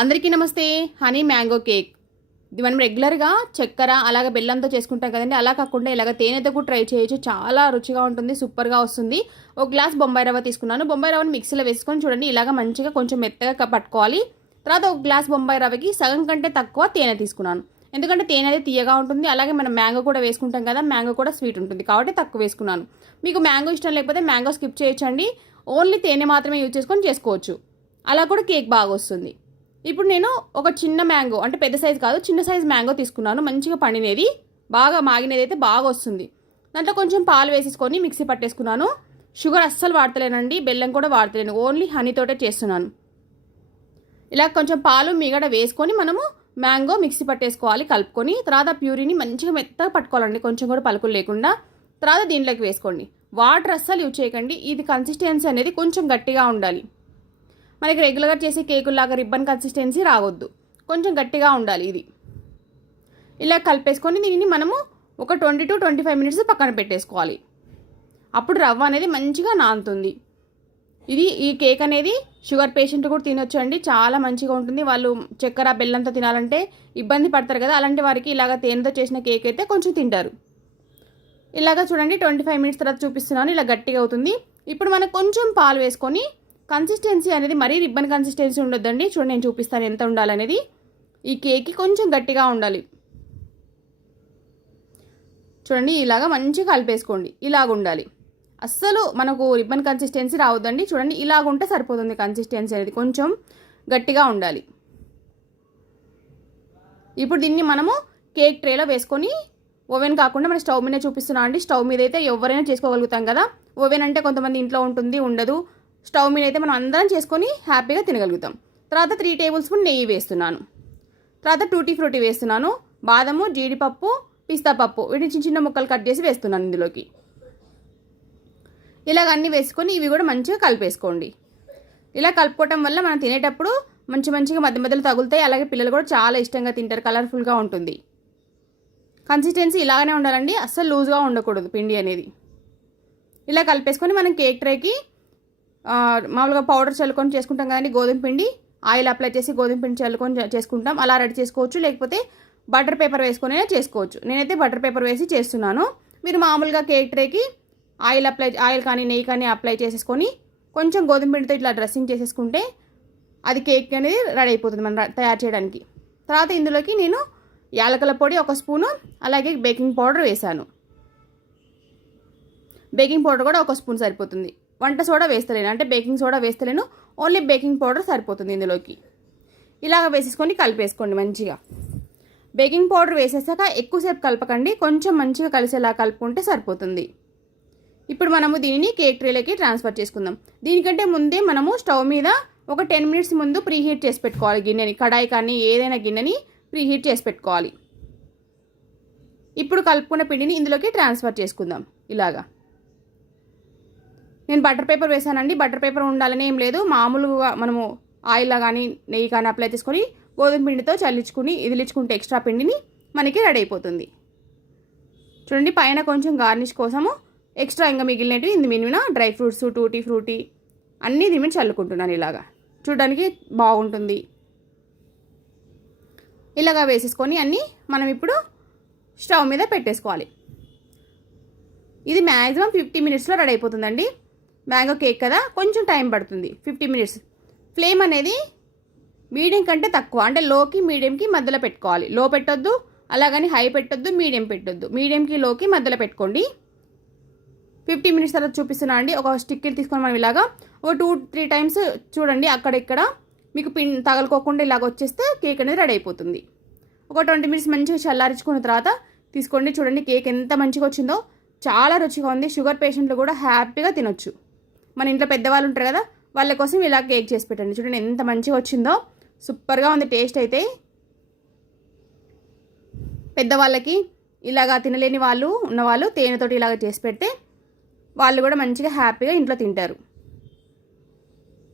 అందరికీ నమస్తే. Honey mango cake. ఇది మనం రెగ్యులర్గా చక్కెర అలాగే బెల్లంతో చేసుకుంటాం కదండి. అలా కాకుండా ఇలాగ తేనెతో కూడా ట్రై చేయొచ్చు. చాలా రుచిగా ఉంటుంది సూపర్గా వస్తుంది. ఒక గ్లాస్ బొంబాయి రవ్వ తీసుకున్నాను. బొంబాయి రవ్వని మిక్సీలో వేసుకొని చూడండి ఇలాగ మంచిగా కొంచెం మెత్తగా పట్టుకోవాలి. తర్వాత ఒక గ్లాస్ బొంబాయి రవ్వకి సగం కంటే తక్కువ తేనె తీసుకున్నాను. ఎందుకంటే తేనె అయితే తీయగా ఉంటుంది. అలాగే మనం మ్యాంగో కూడా వేసుకుంటాం కదా మ్యాంగో కూడా స్వీట్ ఉంటుంది. కాబట్టి తక్కువ వేసుకున్నాను. మీకు మ్యాంగో ఇష్టం లేకపోతే మ్యాంగో స్కిప్ చేయొచ్చండి. ఓన్లీ తేనె మాత్రమే యూజ్ చేసుకొని చేసుకోవచ్చు. అలా కూడా కేక్ బాగా వస్తుంది. ఇప్పుడు నేను ఒక చిన్న మ్యాంగో అంటే పెద్ద సైజు కాదు చిన్న సైజు మ్యాంగో తీసుకున్నాను. మంచిగా పండినది. బాగా మాగినది అయితే బాగా వస్తుంది. దాంట్లో కొంచెం పాలు వేసేసుకొని మిక్సీ పట్టేసుకున్నాను. షుగర్ అస్సలు వాడతలేనండి బెల్లం కూడా వాడతలేను. ఓన్లీ హనీతోటే చేస్తున్నాను. ఇలా కొంచెం పాలు మిగడ వేసుకొని మనము మ్యాంగో మిక్సీ పట్టేసుకోవాలి కలుపుకొని. తర్వాత ప్యూరీని మంచిగా మెత్తగా పట్టుకోవాలండి కొంచెం కూడా పలుకులు లేకుండా. తర్వాత దీంట్లోకి వేసుకోండి. వాటర్ అస్సలు యూజ్ చేయకండి. ఇది కన్సిస్టెన్సీ అనేది కొంచెం గట్టిగా ఉండాలి. మనకి రెగ్యులర్గా చేసే కేకుల్లాగా రిబ్బన్ కన్సిస్టెన్సీ రావద్దు. కొంచెం గట్టిగా ఉండాలి ఇది. ఇలా కలిపేసుకొని దీనిని మనము ఒక twenty two twenty five minutes పక్కన పెట్టేసుకోవాలి. అప్పుడు రవ్వ అనేది మంచిగా నానుతుంది. ఇది ఈ కేక్ అనేది షుగర్ పేషెంట్ కూడా తినొచ్చు అండి చాలా మంచిగా ఉంటుంది. వాళ్ళు చక్కెర బెల్లంతో తినాలంటే ఇబ్బంది పడతారు కదా. అలాంటి వారికి ఇలాగ తేనెతో చేసిన కేక్ అయితే కొంచెం తింటారు. ఇలాగ చూడండి ట్వంటీ ఫైవ్ మినిట్స్ తర్వాత చూపిస్తున్నాను. ఇలా గట్టిగా అవుతుంది. ఇప్పుడు మనం కొంచెం పాలు వేసుకొని కన్సిస్టెన్సీ అనేది మరీ రిబ్బన్ కన్సిస్టెన్సీ ఉండొద్దండి. చూడండి నేను చూపిస్తాను ఎంత ఉండాలనేది. ఈ కేక్కి కొంచెం గట్టిగా ఉండాలి. చూడండి ఇలాగ మంచిగా కలిపేసుకోండి. ఇలాగ ఉండాలి. అస్సలు మనకు రిబ్బన్ కన్సిస్టెన్సీ రావద్దండి. చూడండి ఇలాగ ఉంటే సరిపోతుంది కన్సిస్టెన్సీ అనేది. కొంచెం గట్టిగా ఉండాలి. ఇప్పుడు దీన్ని మనము కేక్ ట్రేలో వేసుకొని ఓవెన్ కాకుండా మన స్టవ్ మీద చూపిస్తున్నాం అండి. స్టవ్ మీద అయితే ఎవరైనా చేసుకోగలుగుతాం కదా. ఓవెన్ అంటే కొంతమంది ఇంట్లో ఉంటుంది ఉండదు. స్టవ్ మీద అయితే మనం అందరం చేసుకొని హ్యాపీగా తినగలుగుతాం. తర్వాత త్రీ టేబుల్ స్పూన్ నెయ్యి వేస్తున్నాను. తర్వాత టూటీ ఫ్రూటీ వేస్తున్నాను. బాదము జీడిపప్పు పిస్తా పప్పు వీటిని చిన్న చిన్న ముక్కలు కట్ చేసి వేస్తున్నాను ఇందులోకి. ఇలాగ అన్నీ వేసుకొని ఇవి కూడా మంచిగా కలిపేసుకోండి. ఇలా కలుపుకోవటం వల్ల మనం తినేటప్పుడు మంచి మంచిగా మధ్య మధ్యలో తగులుతాయి. అలాగే పిల్లలు కూడా చాలా ఇష్టంగా తింటారు. కలర్ఫుల్గా ఉంటుంది. కన్సిస్టెన్సీ ఇలాగనే ఉండాలండి. అస్సలు లూజ్గా ఉండకూడదు పిండి అనేది. ఇలా కలిపేసుకొని మనం కేక్ ట్రేకి మామూలుగా పౌడర్ చల్లుకొని చేసుకుంటాం కదండి గోధుమ పిండి ఆయిల్ అప్లై చేసి గోధుమ పిండి చల్లుకొని చేసుకుంటాం. అలా రెడీ చేసుకోవచ్చు. లేకపోతే బటర్ పేపర్ వేసుకొని చేసుకోవచ్చు. నేనైతే బటర్ పేపర్ వేసి చేస్తున్నాను. మీరు మామూలుగా కేక్ ట్రేకి ఆయిల్ అప్లై ఆయిల్ కానీ నెయ్యి కానీ అప్లై చేసేసుకొని కొంచెం గోధుమ పిండితో ఇట్లా డ్రెస్సింగ్ చేసేసుకుంటే అది కేక్ అనేది రెడీ అయిపోతుంది మనం తయారు చేయడానికి. తర్వాత ఇందులోకి నేను యాలకల పొడి ఒక స్పూను అలాగే బేకింగ్ పౌడర్ వేశాను. బేకింగ్ పౌడర్ కూడా ఒక స్పూన్ సరిపోతుంది. వంట సోడా వేస్తలేను. అంటే బేకింగ్ సోడా వేస్తలేను. ఓన్లీ బేకింగ్ పౌడర్ సరిపోతుంది ఇందులోకి. ఇలాగ వేసేసుకొని కలిపేసుకోండి మంచిగా. బేకింగ్ పౌడర్ వేసేసాక ఎక్కువసేపు కలపకండి. కొంచెం మంచిగా కలిసేలా కలుపుకుంటే సరిపోతుంది. ఇప్పుడు మనము దీనిని కేక్ ట్రేలోకి ట్రాన్స్ఫర్ చేసుకుందాం. దీనికంటే ముందే మనము స్టవ్ మీద ఒక టెన్ మినిట్స్ ముందు ప్రీహీట్ చేసి పెట్టుకోవాలి గిన్నెని. కడాయి కానీ ఏదైనా గిన్నెని ప్రీహీట్ చేసి పెట్టుకోవాలి. ఇప్పుడు కలుపుకున్న పిండిని ఇందులోకి ట్రాన్స్ఫర్ చేసుకుందాం. ఇలాగా. నేను బటర్ పేపర్ వేసానండి బటర్ పేపర్ ఉండాలని ఏం లేదు. మామూలుగా మనము ఆయిల్ కానీ నెయ్యి కానీ అప్లై చేసుకొని గోధుమ పిండితో చల్లించుకుని ఇదిలించుకుంటే ఎక్స్ట్రా పిండిని మనకి రెడీ అయిపోతుంది. చూడండి పైన కొంచెం గార్నిష్ కోసము ఎక్స్ట్రా ఇంకా మిగిలినవి ఇందు మినిమిన డ్రై ఫ్రూట్స్ టూటీ ఫ్రూటీ అన్నీ దీని చల్లుకుంటున్నాను ఇలాగా. చూడడానికి బాగుంటుంది. ఇలాగా వేసేసుకొని అన్నీ మనం ఇప్పుడు స్టవ్ మీద పెట్టేసుకోవాలి. ఇది మ్యాక్సిమం ఫిఫ్టీ మినిట్స్లో రెడీ అయిపోతుందండి. మ్యాంగో కేక్ కదా కొంచెం టైం పడుతుంది ఫిఫ్టీ మినిట్స్. ఫ్లేమ్ అనేది మీడియం కంటే తక్కువ అంటే లోకి మీడియంకి మధ్యలో పెట్టుకోవాలి. లో పెట్టొద్దు అలాగని హై పెట్టొద్దు మీడియం పెట్టొద్దు. మీడియంకి లోకి మధ్యలో పెట్టుకోండి. ఫిఫ్టీ మినిట్స్ తర్వాత చూపిస్తున్నా అండి ఒక స్టిక్కర్ తీసుకొని మనం ఇలాగా ఒక టూ త్రీ టైమ్స్ చూడండి అక్కడ ఇక్కడ మీకు పిన్ తగలుకోకుండా ఇలాగ వచ్చేస్తే కేక్ అనేది రెడీ అయిపోతుంది. ఒక ట్వంటీ మినిట్స్ మంచిగా చల్లారించుకున్న తర్వాత తీసుకోండి చూడండి కేక్ ఎంత మంచిగా వచ్చిందో. చాలా రుచిగా ఉంది షుగర్ పేషెంట్లు కూడా హ్యాపీగా తినొచ్చు. మన ఇంట్లో పెద్దవాళ్ళు ఉంటారు కదా వాళ్ళ కోసం ఇలా కేక్ చేసి పెట్టండి. చూడండి ఎంత మంచిగా వచ్చిందో. సూపర్గా ఉంది టేస్ట్ అయితే. పెద్దవాళ్ళకి ఇలాగా తినలేని వాళ్ళు ఉన్నవాళ్ళు తేనెతోటి ఇలాగ చేసి పెడితే వాళ్ళు కూడా మంచిగా హ్యాపీగా ఇంట్లో తింటారు.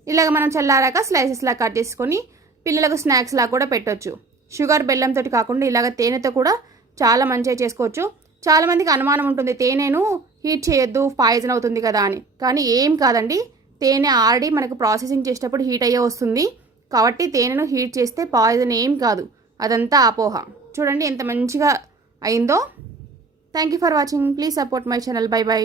ఇలాగ మనం చల్లారాక స్లైసెస్లా కట్ చేసుకొని పిల్లలకు స్నాక్స్లా కూడా పెట్టొచ్చు. షుగర్ బెల్లంతో కాకుండా ఇలాగ తేనెతో కూడా చాలా మంచిగా చేసుకోవచ్చు. చాలామందికి అనుమానం ఉంటుంది తేనెను హీట్ చేయొద్దు పాయిజన్ అవుతుంది కదా అని. కానీ ఏం కాదండి తేనె ఆల్రెడీ మనకు ప్రాసెసింగ్ చేసేటప్పుడు హీట్ అయ్యే వస్తుంది. కాబట్టి తేనెను హీట్ చేస్తే పాయిజన్ ఏం కాదు అదంతా అపోహ. చూడండి ఎంత మంచిగా అయిందో. Thank you for watching. Please support my channel. Bye bye.